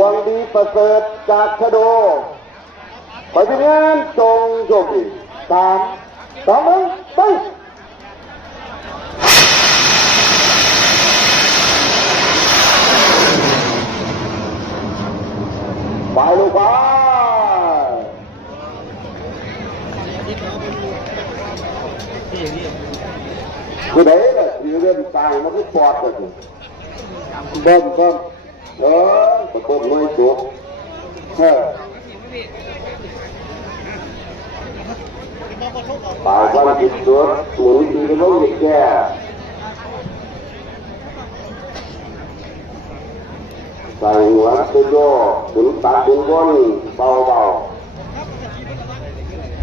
วงดีประเสริฐจากชะโดไปที่งานจงโชคดี3 2 1ไปไปลูกไปคือไหนเนี่ยที่เรื่องตายมันคือปอดเลยเบิ้มตะโกนลุยจุกป่าวันจิตตัวหมุนตีนล้มแก่ใส่หัวตัวโยหมุนตาหมุนบนเบา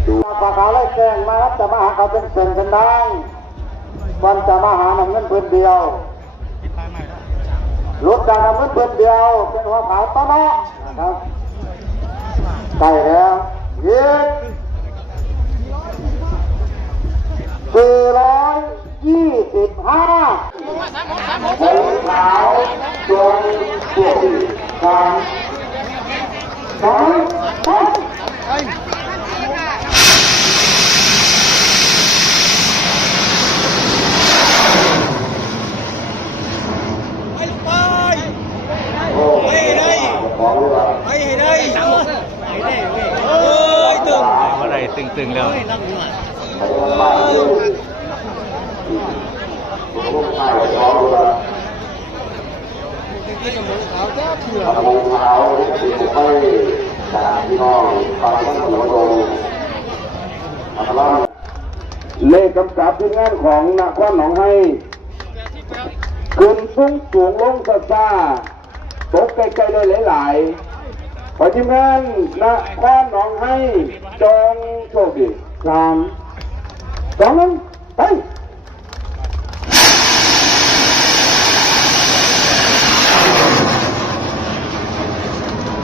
ดูปากเขาไล่แกงมาครับจะมาหาเขาเป็นเส้นเป็นดังมันจะมาหาเงินเพื่อนเดียวรถจากเงินเพื่อนเดียวเป็นหัวขาวต้นนะครับใกล้แล้วยืด425ผมขาวจงเกียรติ3 2 1ตึงแล้วเลขกำกับที่งานของนครหนองไห้ขึ้นสูงลงซ่าตกไกลๆเลยหลายๆพอทีมงานนครหนองไห้จงโชคดี3 2 1ไป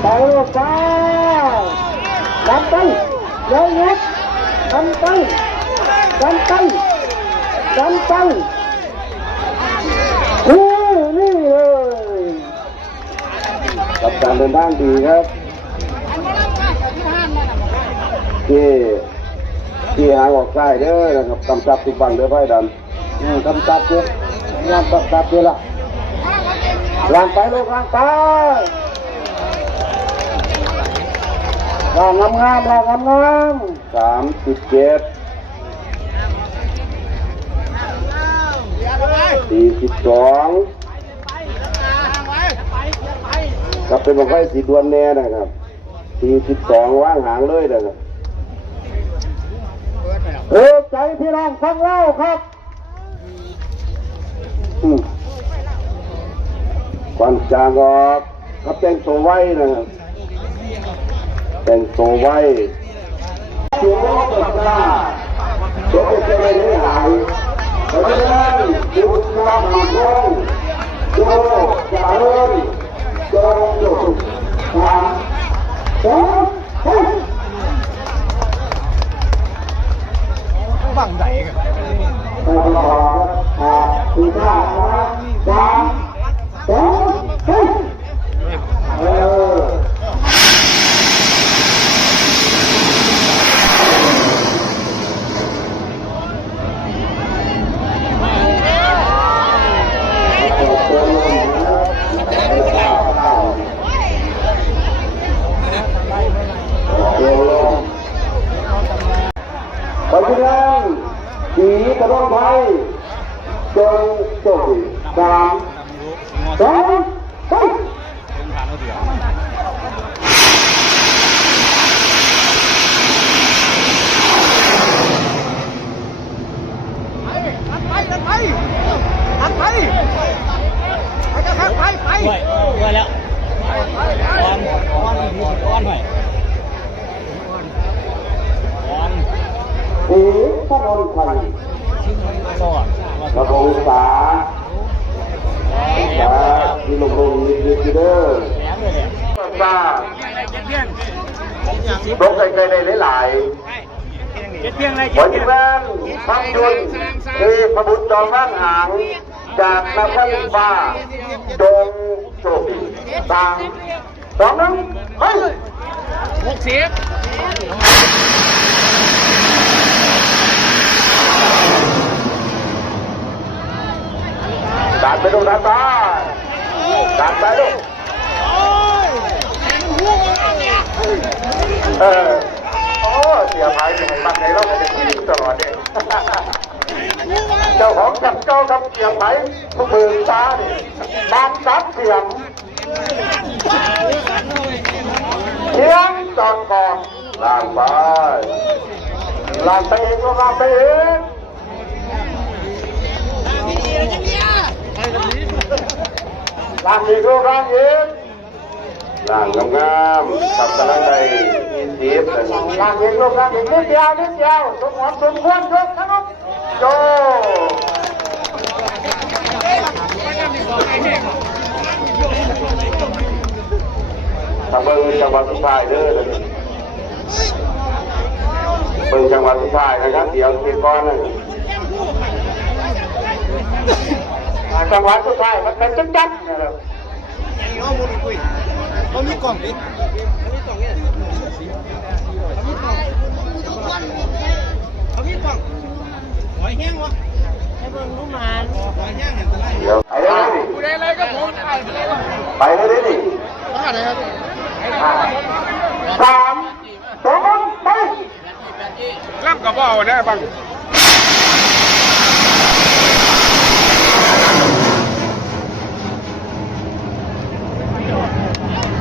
ไปลูกไปดันไปเยอะๆดันไปนี่เลยกับการเดินทางดีครับที่หางออกใต้เด้อนะครับกำจับทุกบังเด้อไพ่ดำกำจับเยอะงานกำจับเยอะละลางไปลูกลางไปลางงาม37 42ครับเป็นบังไฟสีดวนแน่นะครับ42ว่างหางเลยนะครับใจพี่น้องฟังเล่าครับควันจางออกครับแต่งตัวไว้นะครับแต่งตัวไว้เสียงร้องเปิดตาตัวเป็นอะไรไม่หายเพราะฉะนั้นดูความหมายดูอย่าเล่นจงอยู่3 2 1บังใหญ่กันคือท่า3 2 ไปที่นั่งสีกระโดดไทยจงโชคดี3 2 1ไปแล้วอ้อนหน่อยถนนไทยกระโดดสาที่ลงยืดเด้อตาตกไกลๆในหลายวันที่แรกพังยุนพระบุตรจอมร่างหางจากนครฟ้าจงโชคดี3 2 1เฮ้ย60ดันไปดูดันไปลูกโอ้เสียหายที่ให้บ้านไหนเราจะกินตลอดเลยเจ้าของจับเจ้าทำเสียงไหมทุกมือตาเนี่ยบางซับเสียงจอดก่อนล่างไปเองก็ล่างไปเองล่างอีกลูกล่างอีกล่างงามๆทำกำลังใจมีสีบล่างอีกลูกล่างอีกนิดเดียวสมหวังสมควรยกทั้งโจทำเบิ้งจังหวัดสุดท้ายเด้อเบิ้งจังหวัดสุดท้ายนะครับเดี๋ยวคิดก่อนนะจังหวัดสุดท้ายมันเป็นจัดนะครับเขามีกล่องดิเขามีกล่องหอยแห้งวะให้เบิ่งรู้มันหอยแห้งเห็นอะไรเดี๋ยวไปเลยดิ กูได้เลยก็ผมไปเลยดิอะไรครับ3 2 ไปล่ำกับว่าวได้บ้าง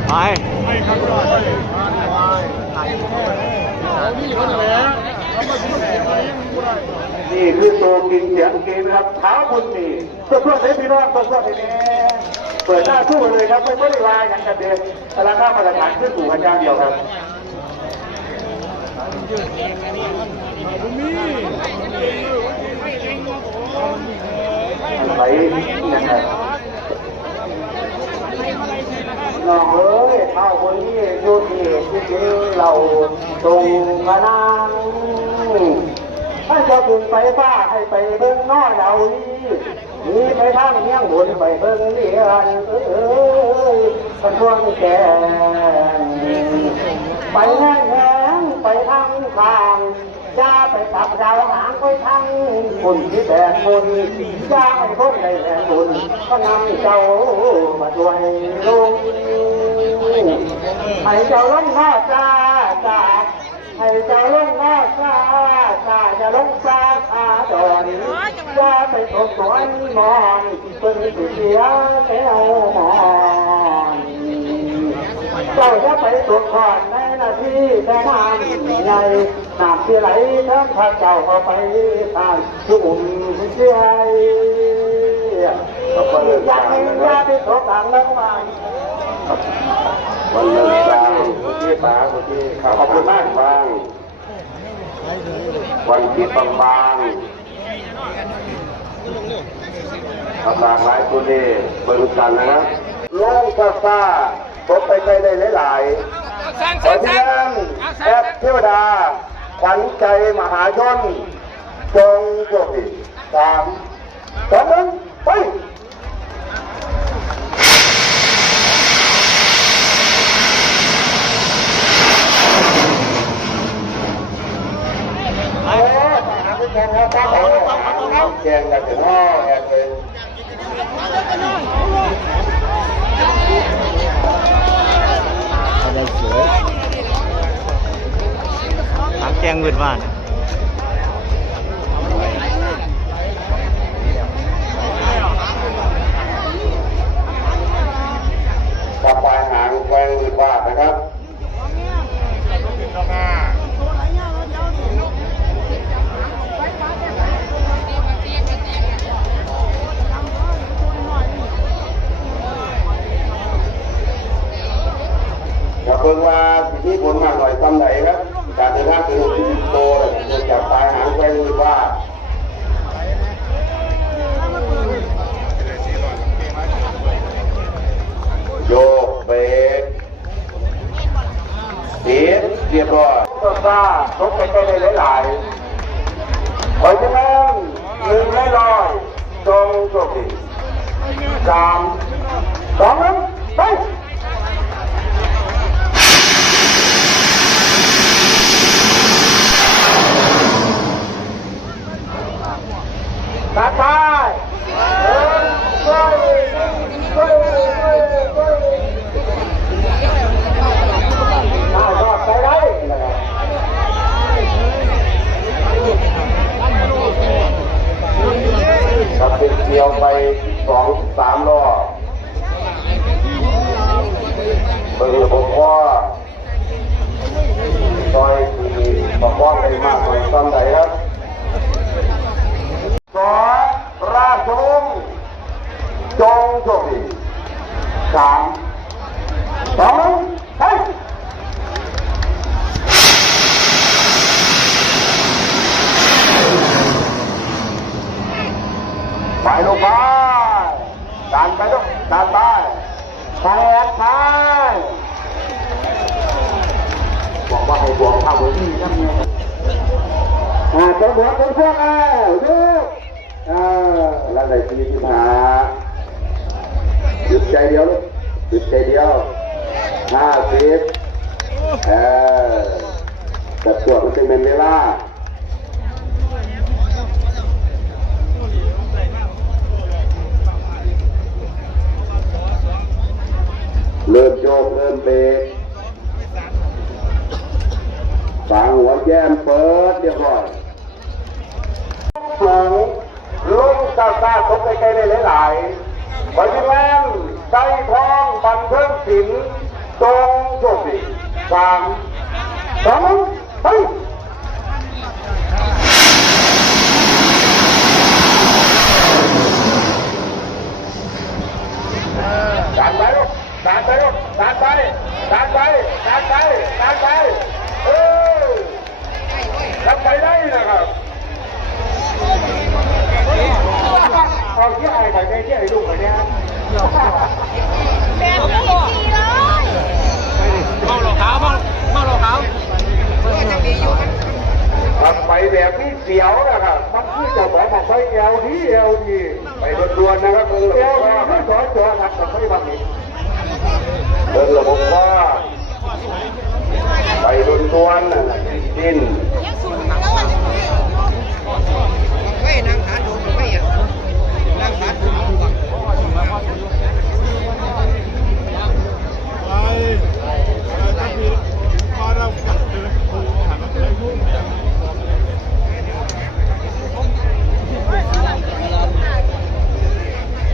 ไปนี่คือโซกินเสียงกินนะครับเท้าบุญนี่เพื่อนๆพี่น้องเพื่อนๆนี่เปิดหน้าสู้เลยครับไม่ได้ลายอย่างกันเดิมตารางหน้ามาตรฐานขึ้นสู่อาจารย์เดียวครับไหลยังไงน้องเอ้ยเท้าคนนี้อยู่ที่เราตรงมานั่งถ้าจะบึงไปบ้าให้ไปเบิ้งน้อเรานี่ไปทางเมียงบนไปเบิ้งเรียนกันช่วงแก่ไปแห้งไปทางข้างยาไปตับดาวหางไปทางคนที่แบกคนยาให้พบในแหงบุญก็นำเจ้ามาด้วยลงให้เจ้าล้มหน้าจ้าให้เจ้าลงหน้าจ้าจะลงจ้าขาดอนยาไปตกสวนมอนเป็นเสียแก้วมอนเจ้าจะไปตกก่อนในนาทีแต่น้ำใหญ่น้ำที่ไหลทั้งพระเจ้าเข้าไปทางชุ่มเสียอยากให้ยาไปตกต่างแล้วมาวันนี้ที่ป้าที่ขอบคุณมากบางวันที่บางทำหลากหลายตัวนี้เบิ่งกันนะครับล่องฟ้าพบไปใกล้ได้หลายๆขอที่นั่งแอปเทวดาขวัญใจมหาชนจงโชคดี3 2 1ไปแข่งกันถึงห้อแข่งเลยหางแกงเวทว่านกับปลายหางแกงเวทว่านะครับเพิ่งมาที่ผลมากหน่อยซ้ำไหนครับการเดินทางคือโตเลยจากปลายหางไปว่าโยกเบรกตีดเรียบร้อยต้นซ่าลบไปได้หลายๆขอจะนั่ง1ไม่ลอยจงโชคดี3 2 1ไป เปิดผมว่าซอยที่บอกว่าไม่มากกว่าตอนไหนครับสองราชวงศ์จงโชคดีสามสองไปไปลูกไปดันไปลูกดันไปแทงไปบอกว่าให้บวกเข้าไปที่นั่นไงตัวบวกตัวพวกลูกแล้วไหนทีที่มาหยุดใจเดียวลูกหยุดใจเดียว50แต่ตัวมันจะเป็นเวลาเริ่มโยกเริ่มเบรกฝังหัวแย้มเปิดเรียบร้อยสูงลงซาซาตกไปไกลได้หลายๆบริเวณใจทองบันเทิงศิลป์ตรงโชคดี3 2 ไปดันไปลูกดันไปลูกดันไปดันไปดันไปดันไปดันไปได้นะครับเอาที่ไอ้ไปได้ที่ไอ้ลูกไปเนี่ยแบบนี้ทีเลยเมาหลอกขาวเมาหลอกขาวมันไปแบบนี้เสียวนะครับมันคือจะบอกว่าไปเอลทีไปด่วนๆนะครับเอลทีไม่สอนตัวหนักแต่ไม่บางทีเดินระบบว่าไปด่วนๆดินไม่นั่งขาดูไม่อ่ะนั่งขาดู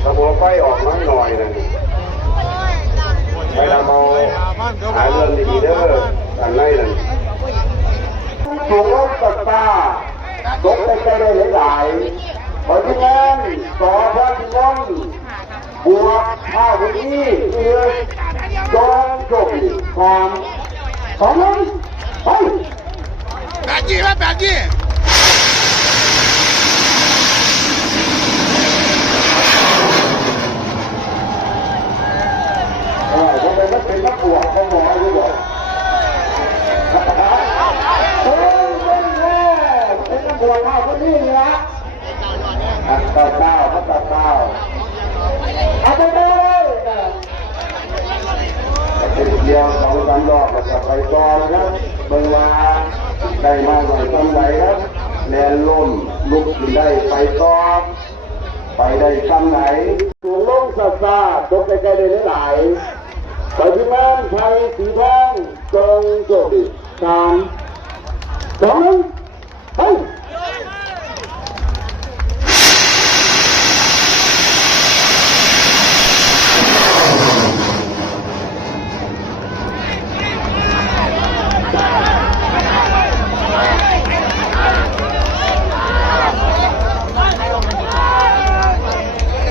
ระบบไฟออกน้อยหน่อยนะไปละเมาหาเรื่องดีๆเด้ออันไรนั่นถูกลบตัดตาตกไปไกลได้หลายๆเพราะฉะนั้นสอพระที่นั่นบวก5 วันนี้เอือจงโชคดี3 2 1ไป8 ครับ8ทำไมไม่เป็นนักบวชของหมอด้วยบอกเป็นนักบวชมากคนนี้นะตัดเต้าเอาไปเลยเป็นเดียว2-3 รอบแล้วก็ไปต่อนะครับเบิ่งว่าได้มากหน่อยตอนไหนครับแนนล่มลุกขึ้นได้ไปต่อไปได้คำไหนสูงลงซาตกใกล้ๆได้หลายๆไปที่บ้านไทยสีทองตรงโชคดี3 2 1ไป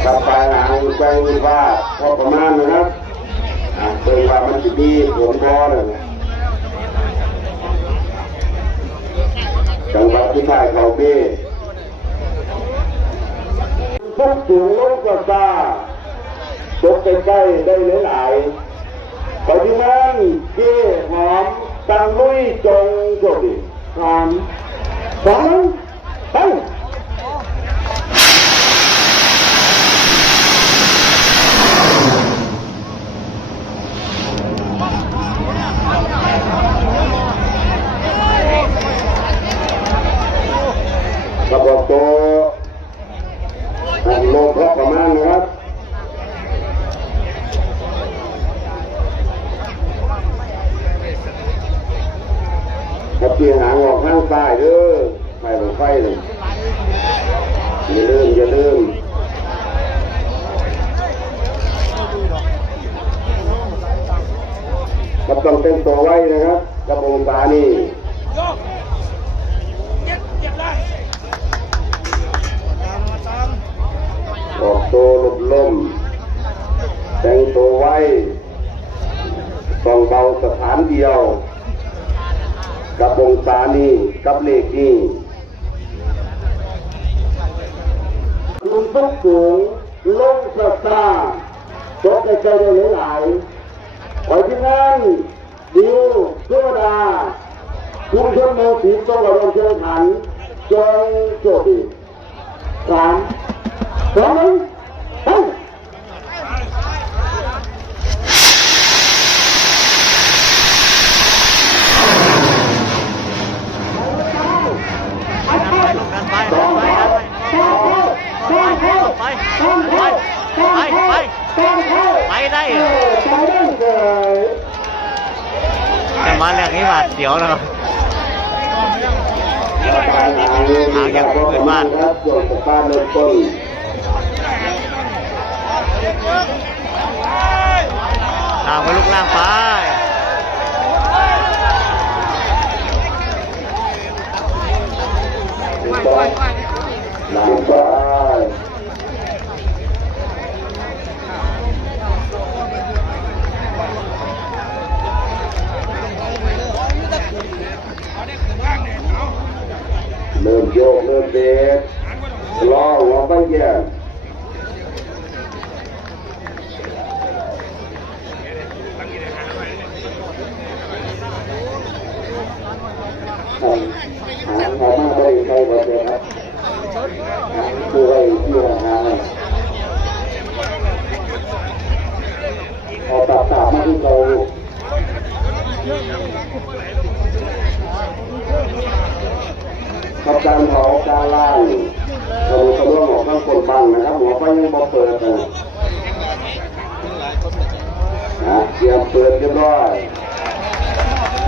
ครับไปหลังไปว่าพอประมาณนะครับเป็นว่ามันจะมีผลพอเลยจังหวัดที่ใต้เขาเบ้ทุกสูงลงกว่าตาตกใกล้ๆได้หลายๆไปที่นั่นเก้หอมตังลุยจงโชคดี3 2 ไประบบโตลงพอประมาณนะครับกับเพียงหางออกข้างซ้ายเด้อไปลงไฟเลยอย่าลืม กับต้องเต้นตัวไว้นะครับกับองศานี่ออกตัวหลบล่มแต่งตัวไว้ต้องเบาสถานเดียวกับองศานี่กับเลขนี่คุณต้องสูงลงสตาร์จบในใจได้หลายขอที่นั่นดิวเพื่อดาคุณชนโมสีต้องระวังเชิงขันจงโจทย์3 2 1 ไปได้แต่มาเรื่องนี้บาดเสียวนะครับหางอย่างเกิดบ้านครับส่วนของบ้านเริ่มต้นทางไปลูกล่างไปหลังไปเริ่มโยกเริ่มเด็ดล้อหัวไปแย่หางมาไปใครก็ได้ครับหางคืออะไรที่หางเอาตับมาที่เราครับการเผาการล่างเรากำลังออกข้างคนบังนะครับหัวไฟยังบ่เปิดนะเตรียมเปิดเรียบร้อย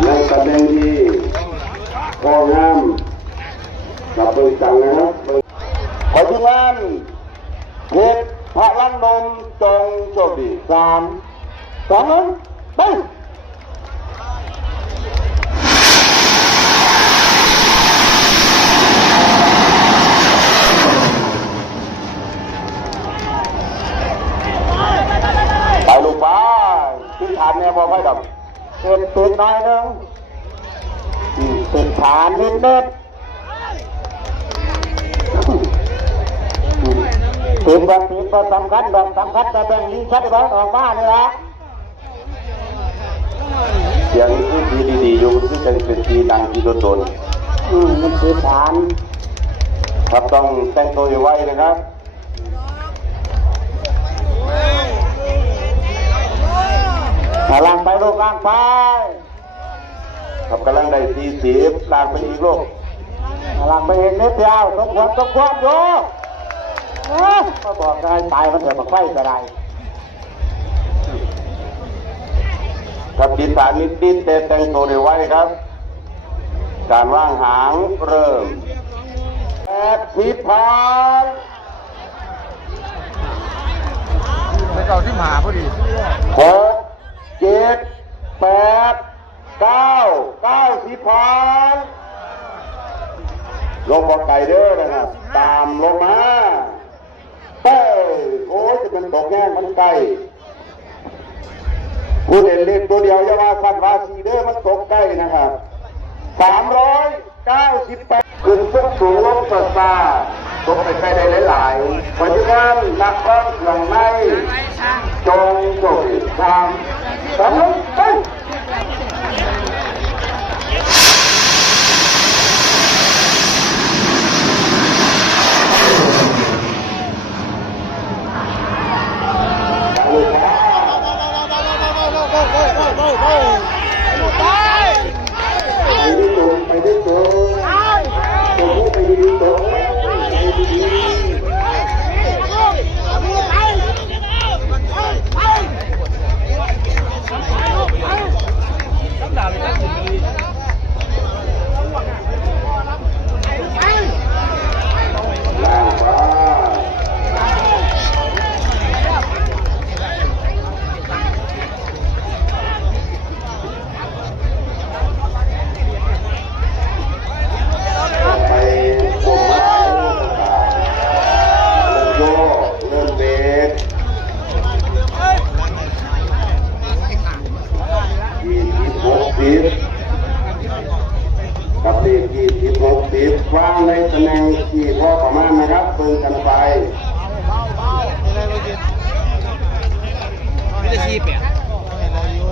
ในตำแหน่งที่พองามกับเบอร์จังนะครับขอทุกท่านเพชรพระลังนมจงโชคดี3 2 1 ไปลูกบ้าที่ฐานเนี่ยบอกให้ดับเป็นน้อยนึงเป็นฐานนิดเป็นแบบสำคัญแต่เป็นลิงชัดร้อนออกมาเนี่ยละเสียงที่ดีอยู่ที่จะเป็นทีดังที่โดนมันคือฐานครับต้องแต่งตัวอยู่ไว้นะครับล่างไปลูกล่างไปครับกำลังได้40ล่างไปอีกลูกล่างไปเองนิดเดียวต้องควบโยก็บอกให้ตายมันเถอะมาไฟก็ได้ครับดินฐานนิดแต่งตัวเดี๋ยวไว้ครับการว่างหางเริ่ม80 พันไปเก่าที่หาพอดี6 7 8 9 90 พันลงบอกไก่เด้อนะครับตามลงมาเต้โอ้ยจะเป็นตกแง่มันไก่ผู้เล่นเล่นตัวเดียวอย่าว่าสัตว์วาสีเด้อมันตกใกล้นะครับ398ขึ้นสูงลงสตาตกไปใกล้ได้หลายๆปัจจุบันนักร้องเครื่องในจงโจทย์3 2 1 ไป 40 60วางในตำแหน่งที่พอประมาณนะครับเบิ่งกันไป ไม่ได้ชี้เปียก